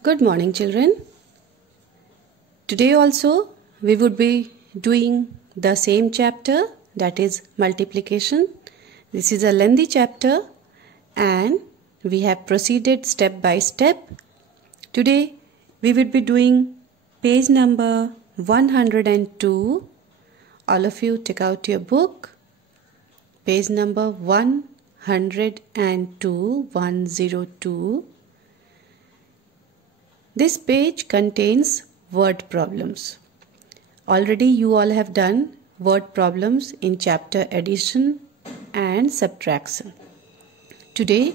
Good morning, children. Today also we would be doing the same chapter, that is multiplication. This is a lengthy chapter and we have proceeded step by step. Today we will be doing page number 102. All of you take out your book. Page number 102, 102. This page contains word problems. Already you all have done word problems in chapter addition and subtraction. Today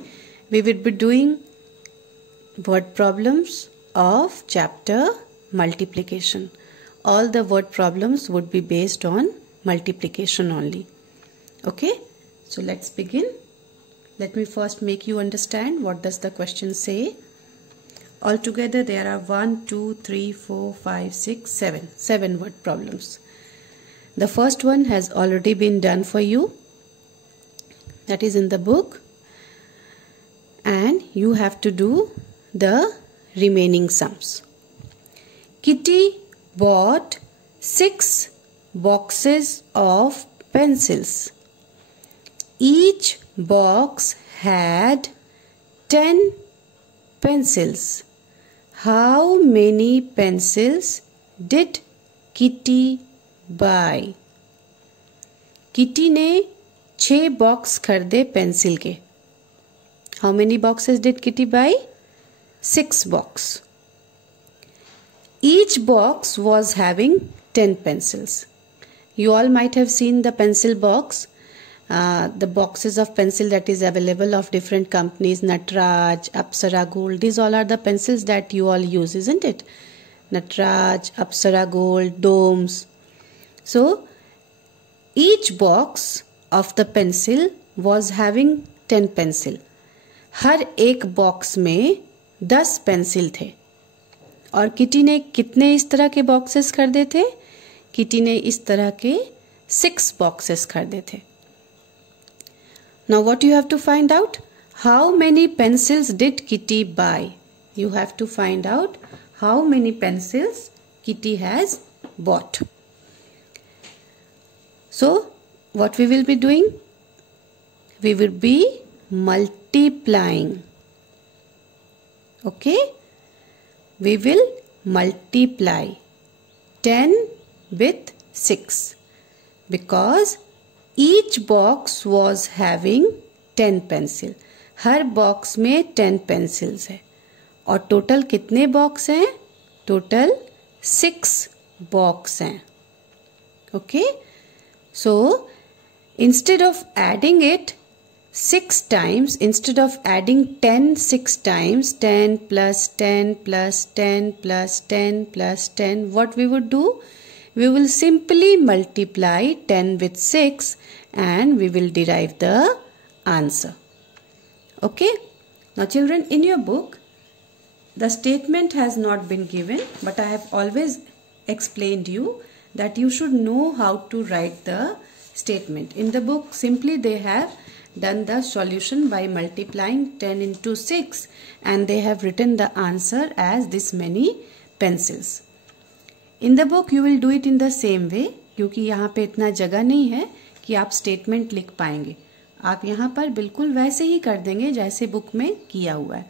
we will be doing word problems of chapter multiplication. All the word problems would be based on multiplication only. Okay, so let's begin. Let me first make you understand what does the question say. Altogether there are 1, 2, 3, 4, 5, 6, 7. 7 word problems. The first one has already been done for you. That is in the book. And you have to do the remaining sums. Kitty bought 6 boxes of pencils. Each box had 10 pencils. How many pencils did Kitty buy? Kitty ने 6 box खरीदे pencil के. How many boxes did Kitty buy? 6 boxes. Each box was having 10 pencils. You all might have seen the pencil box. The boxes of pencil that is available of different companies, Natraj, Apsara Gold, these all are the pencils that you all use, isn't it? Natraj, Apsara Gold, Domes. So each box of the pencil was having 10 pencil. हर एक box में 10 pencil थे. और kitty ने कितने इस तरह के boxes खरीदे थे? किटी ने इस तरह के 6 बॉक्सेस खरीदे थे. Now what you have to find out? How many pencils did Kitty buy? You have to find out how many pencils Kitty has bought. So what we will be doing? We will be multiplying. Okay? We will multiply 10 with 6 because each box was having 10 pencil. Her box में 10 pencils है और total कितने box हैं? Total 6 box हैं. Okay, so instead of adding it 6 times, instead of adding 10 6 times, 10 plus 10 plus 10 plus 10 plus 10, what we would do? We will simply multiply 10 with 6 and we will derive the answer. Okay. Now children, in your book, the statement has not been given, but I have always explained you that you should know how to write the statement. In the book, simply they have done the solution by multiplying 10 into 6 and they have written the answer as this many pencils. In the book you will do it in the same way क्योंकि यहाँ पे इतना जगह नहीं है कि आप statement लिख पाएंगे. आप यहाँ पर बिल्कुल वैसे ही कर देंगे जैसे बुक में किया हुआ है.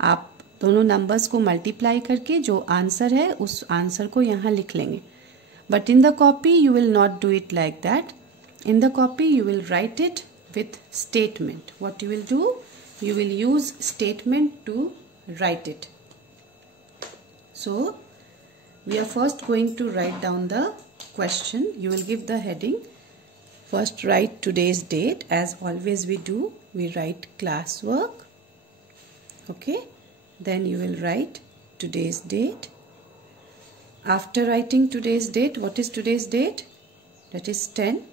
आप दोनों नंबर्स को मल्टीप्लाई करके जो आंसर है उस आंसर को यहाँ लिख लेंगे. But in the copy you will not do it like that. In the copy you will write it with statement. What you will do? You will use statement to write it. So we are first going to write down the question. You will give the heading. First write today's date. As always we do, we write classwork. Okay. Then you will write today's date. After writing today's date, what is today's date? That is 10.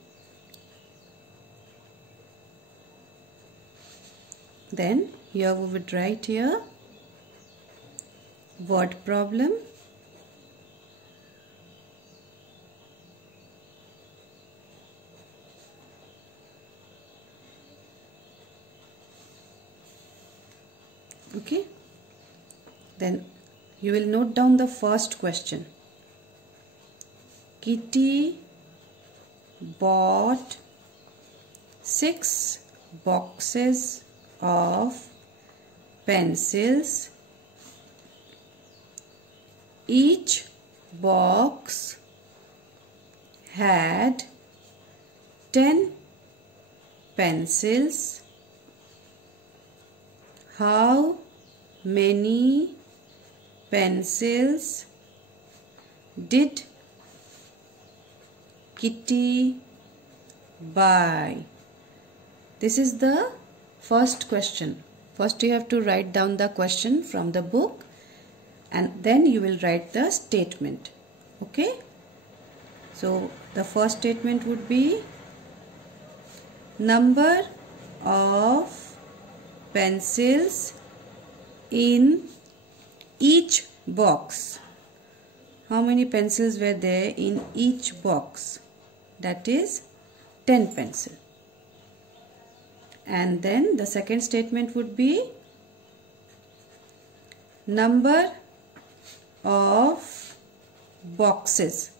Then here we would write here word problem. Okay. Then you will note down the first question. Kitty bought 6 boxes of pencils. Each box had 10 pencils. How many pencils did Kitty buy? This is the first question. First you have to write down the question from the book and then you will write the statement. Okay? So the first statement would be number of pencils in each box. How many pencils were there in each box? That is 10 pencils. And then the second statement would be number of boxes.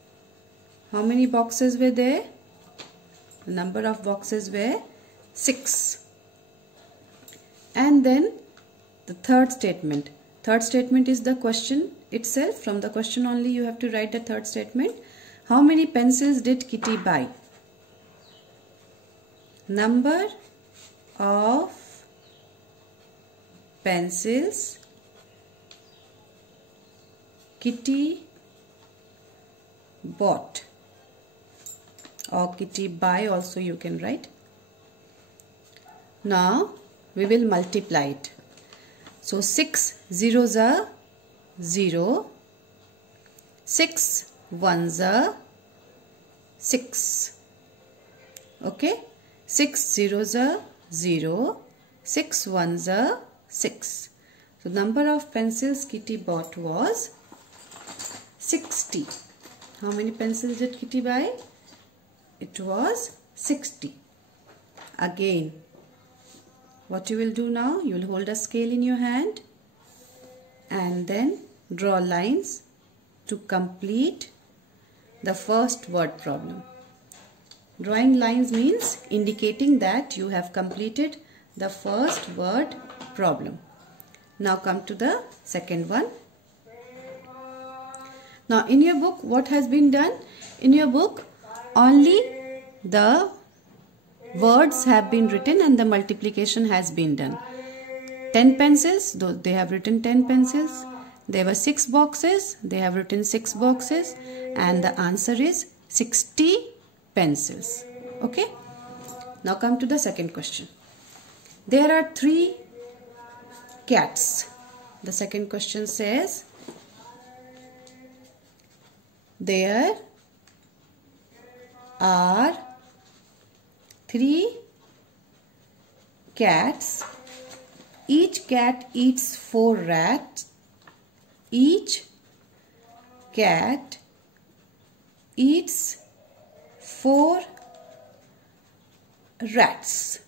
How many boxes were there? The number of boxes were 6. And then the third statement. Third statement is the question itself. From the question only you have to write the third statement. How many pencils did Kitty buy? Number of pencils Kitty bought, or Kitty buy also you can write. Now we will multiply it. So 6 zeros are 0, 6 ones are 6. Okay, 6 zeros are 0, 6 ones are 6. So number of pencils Kitty bought was 60. How many pencils did Kitty buy? It was 60. Again, what you will do now? You will hold a scale in your hand and then draw lines to complete the first word problem. Drawing lines means indicating that you have completed the first word problem. Now come to the second one. Now in your book what has been done? In your book only the words have been written and the multiplication has been done. 10 pencils, though they have written 10 pencils. There were 6 boxes, they have written 6 boxes, and the answer is 60 pencils. Okay? Now come to the second question. There are 3 cats. The second question says, there are 3 cats. Each cat eats 4 rats. Each cat eats 4 rats.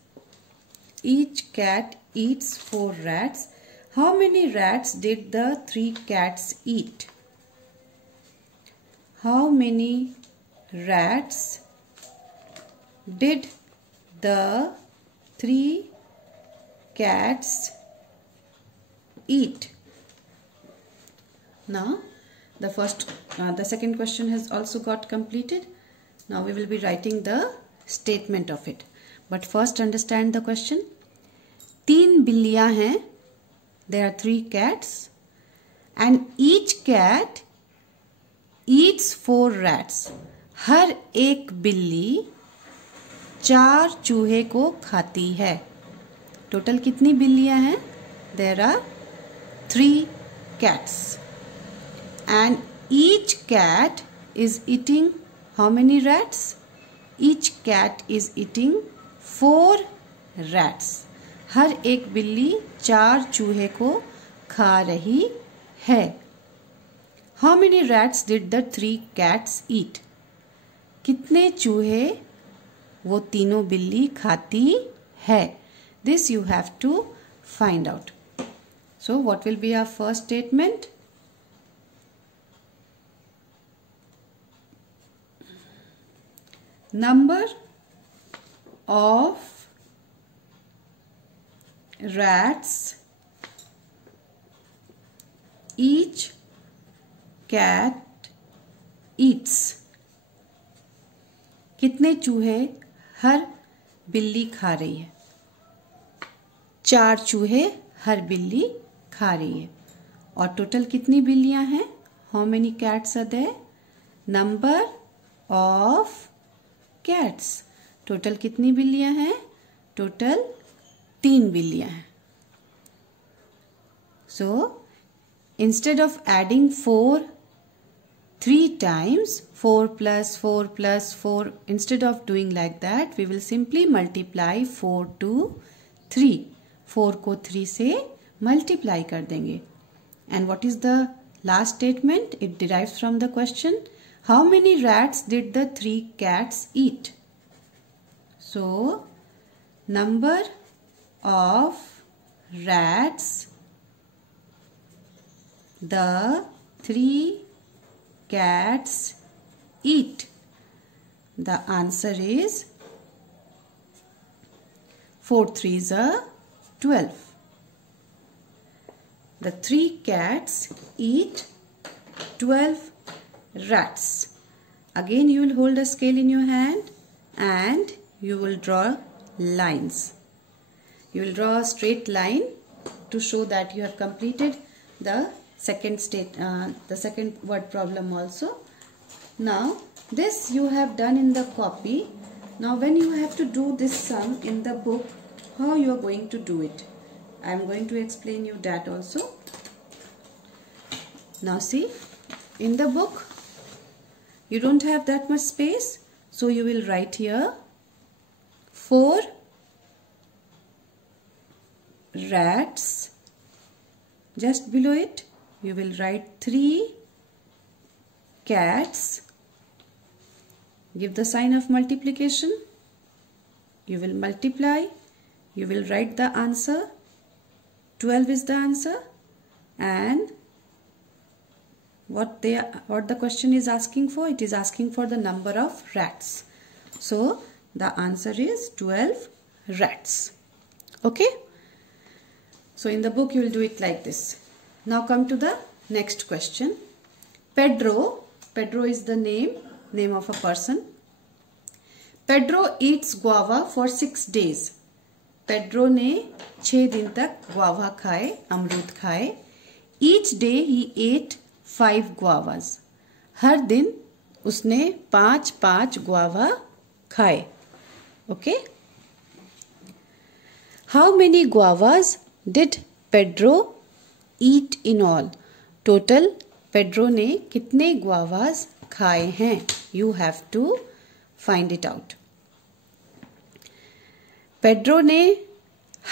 Each cat eats 4 rats. How many rats did the 3 cats eat? How many rats did the 3 cats eat? Now the second question has also got completed. Now we will be writing the statement of it. But first understand the question. 3 बिल्लियां हैं. There are 3 cats and each cat eats 4 rats. हर एक बिल्ली 4 चूहे को खाती है. Total कितनी बिल्लियां हैं? There are 3 cats. And each cat is eating how many rats? Each cat is eating 4 rats. हर एक बिल्ली 4 चूहे को खा रही है. How many rats did the 3 cats eat? कितने चूहे वो तीनों बिल्ली खाती है? This you have to find out. So what will be our first statement? number of rats each cat eats. कितने चूहे हर बिल्ली खा रही है? 4 चूहे हर बिल्ली खा रही है. और टोटल कितनी बिल्लियां हैं? How many cats are there? Number of cats. Total कितनी बिल्लियां हैं? टोटल 3 बिल्लियां हैं. सो instead of adding 4 3 times, 4 plus 4 plus 4, instead of doing like that, we will simply multiply 4 to 3. 4 को 3 से multiply कर देंगे. And what is the last statement? It derives from the question, how many rats did the 3 cats eat? So, number of rats the 3 cats eat. The answer is 4 3s are 12. The 3 cats eat 12 rats. Again you will hold a scale in your hand and you will draw lines. You will draw a straight line to show that you have completed the second word problem also. Now this you have done in the copy. Now when you have to do this sum in the book, how you are going to do it? I am going to explain you that also. Now see, in the book you don't have that much space, so you will write here 4 rats. Just below it you will write 3 cats. Give the sign of multiplication. You will multiply. You will write the answer. 12 is the answer. And what the question is asking for? It is asking for the number of rats. So the answer is 12 rats. Okay. So in the book you will do it like this. Now come to the next question. Pedro is the name of a person. Pedro eats guava for 6 days. Pedro ने 6 दिन तक guava खाए, अमरूद खाए. Each day he ate 5 guavas. हर दिन उसने 5 guava खाए. Okay? How many guavas did Pedro eat in all? Total Pedro ने कितने guavas खाए हैं? You have to find it out. Pedro ने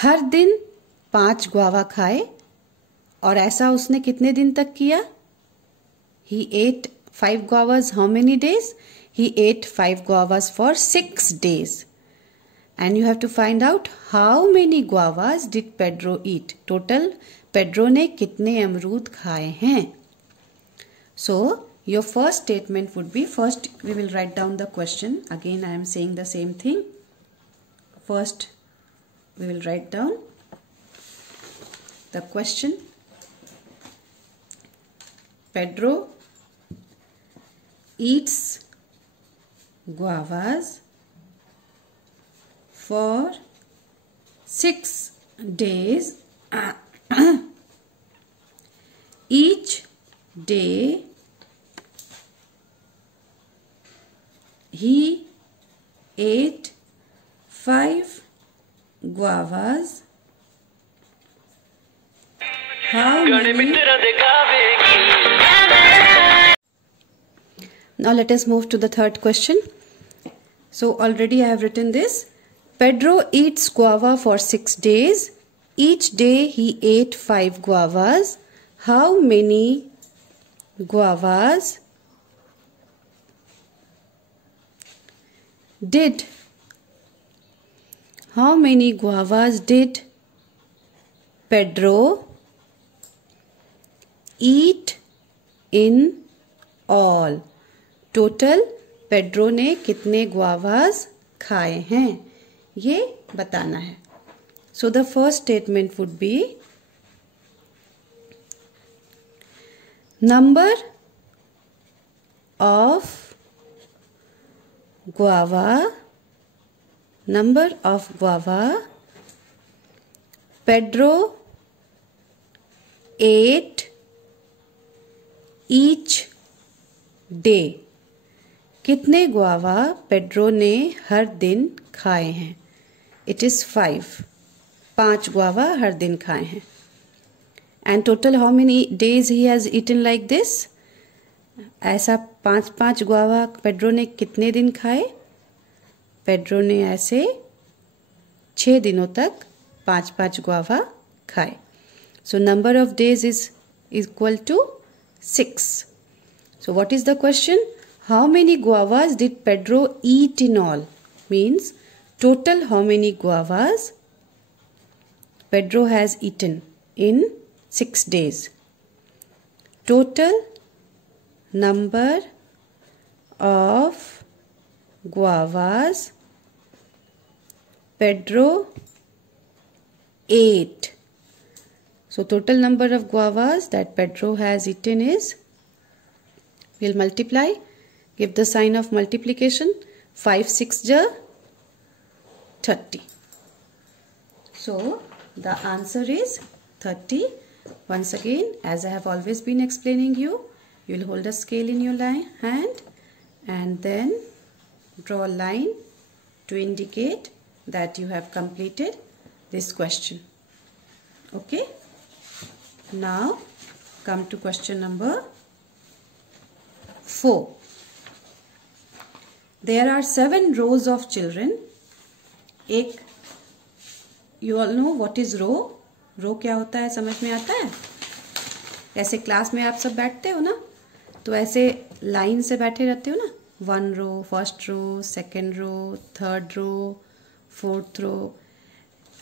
हर दिन 5 guava खाए और ऐसा उसने कितने दिन तक किया? He ate 5 guavas how many days? He ate 5 guavas for 6 days. And you have to find out how many guavas did Pedro eat. Total Pedro ने कितने अमरूद खाए हैं? So your first statement would be, first we will write down the question. Again I am saying the same thing. First we will write down the question. Pedro eats guavas for 6 days. Each day he ate 5 guavas. How many? Now let us move to the third question. So already I have written this. Pedro eats guava for 6 days. Each day he ate 5 guavas. How many guavas did Pedro eat in all? Total Pedro ने कितने guavas खाए हैं, ये बताना है. So the first statement would be number of guava Pedro ate each day. कितने guava Pedro ने हर दिन खाए हैं? इट इज 5 गुआवा हर दिन खाए हैं. And total how many days he has eaten like this? ऐसा 5 गुआवा पेड्रो ने कितने दिन खाए? पेड्रो ने ऐसे 6 दिनों तक 5 गुआवा खाए. So number of days is equal to 6. So what is the question? How many guavas did Pedro eat in all? Means total how many guavas Pedro has eaten in 6 days. Total number of guavas Pedro ate. So total number of guavas that Pedro has eaten is, we'll multiply, give the sign of multiplication. 5 6 ja 30. So the answer is 30. Once again, as I have always been explaining you, will hold a scale in your hand and then draw a line to indicate that you have completed this question. Okay. Now come to question number 4. There are 7 rows of children. You all know what is row? रो क्या होता है, समझ में आता है? ऐसे class में आप सब बैठते हो ना, तो ऐसे लाइन से बैठे रहते हो ना. 1 row, first row, second row, third row, fourth row,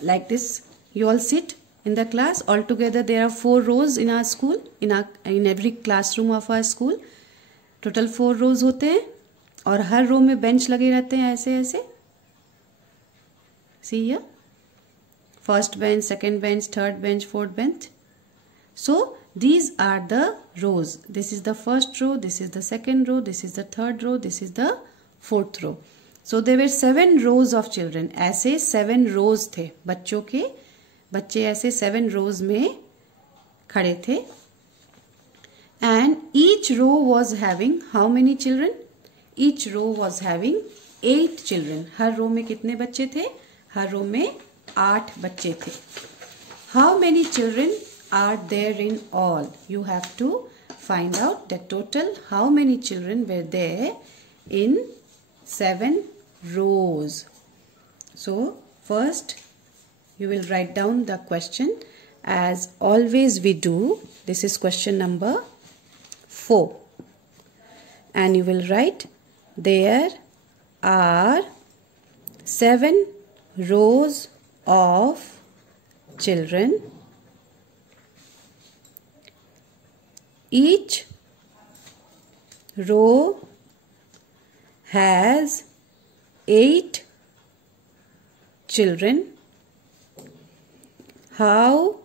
like this you all sit in the class. Altogether there are 4 rows in our school, in every classroom of our school. Total 4 rows होते हैं और हर रो में bench लगे रहते हैं ऐसे ऐसे. See here, first bench, second bench, third bench, fourth bench. So these are the rows. This is the first row, this is the second row, this is the third row, this is the fourth row. So there were 7 rows of children. ऐसे 7 rows थे बच्चों के. बच्चे ऐसे 7 rows में खड़े थे. And each row was having how many children? Each row was having 8 children. हर रो में कितने बच्चे थे? हर रो में 8 बच्चे थे. How many children are there in all? You have to find out the total how many children were there in 7 rows. So first you will write down the question as always we do. This is question number 4 and you will write there are 7 rows of children. Each row has 8 children. How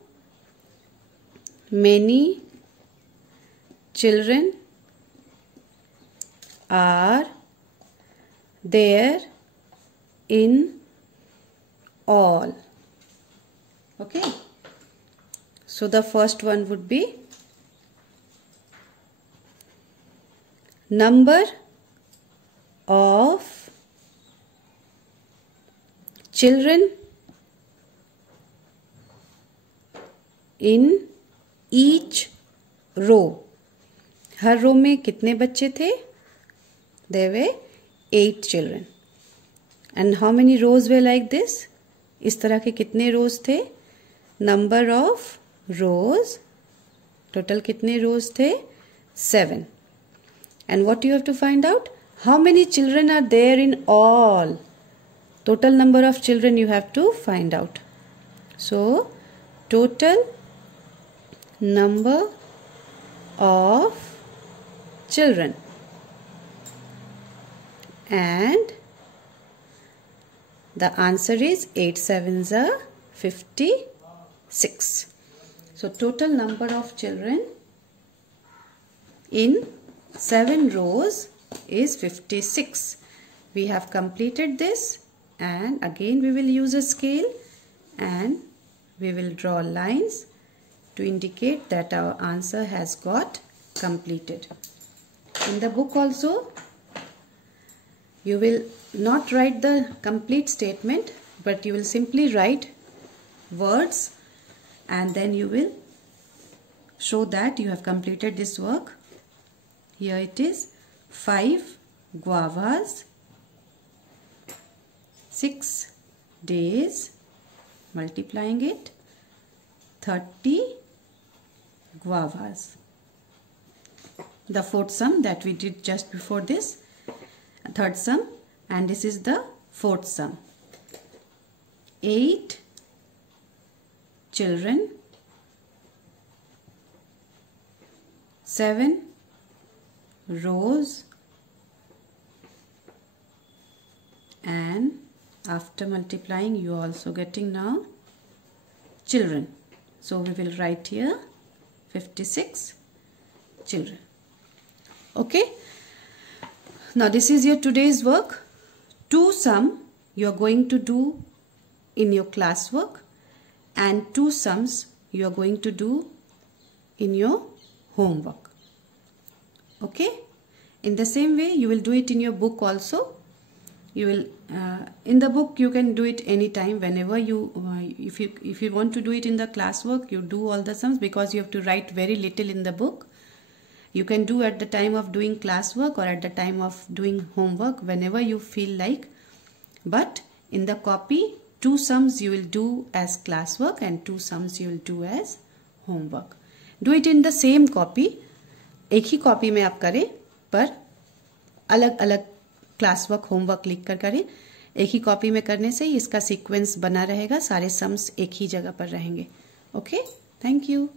many children are there in all? Okay. So the first one would be number of children in each row. हर रो में कितने बच्चे थे? There were 8 children. And how many rows were like this? इस तरह के कितने rows थे? Number of rows. Total कितने rows थे? 7. And what you have to find out? How many children are there in all? Total number of children you have to find out. So, total number of children. and the answer is 8 sevens are 56. So total number of children in 7 rows is 56. We have completed this, and again we will use a scale and we will draw lines to indicate that our answer has got completed. In the book also, you will not write the complete statement, but you will simply write words and then you will show that you have completed this work. Here it is: 5 guavas, 6 days, multiplying it, 30 guavas. The fourth sum that we did just before this, third sum, and this is the fourth sum. 8 children, 7 rows, and after multiplying you are also getting now children. So we will write here 56 children. Okay. Now this is your today's work. 2 sum you are going to do in your classwork and 2 sums you are going to do in your homework. Okay. In the same way you will do it in your book also. You will in the book you can do it anytime, whenever you if you want to do it in the classwork, you do all the sums because you have to write very little in the book. You can do at the time of doing classwork or at the time of doing homework, whenever you feel like. But in the copy, 2 sums you will do as classwork and 2 sums you will do as homework. Do it in the same copy. एक ही copy में आप करें, पर अलग अलग classwork homework लिख कर करें. एक ही कॉपी में करने से इसका सीक्वेंस बना रहेगा, सारे सम्स एक ही जगह पर रहेंगे. Okay, thank you.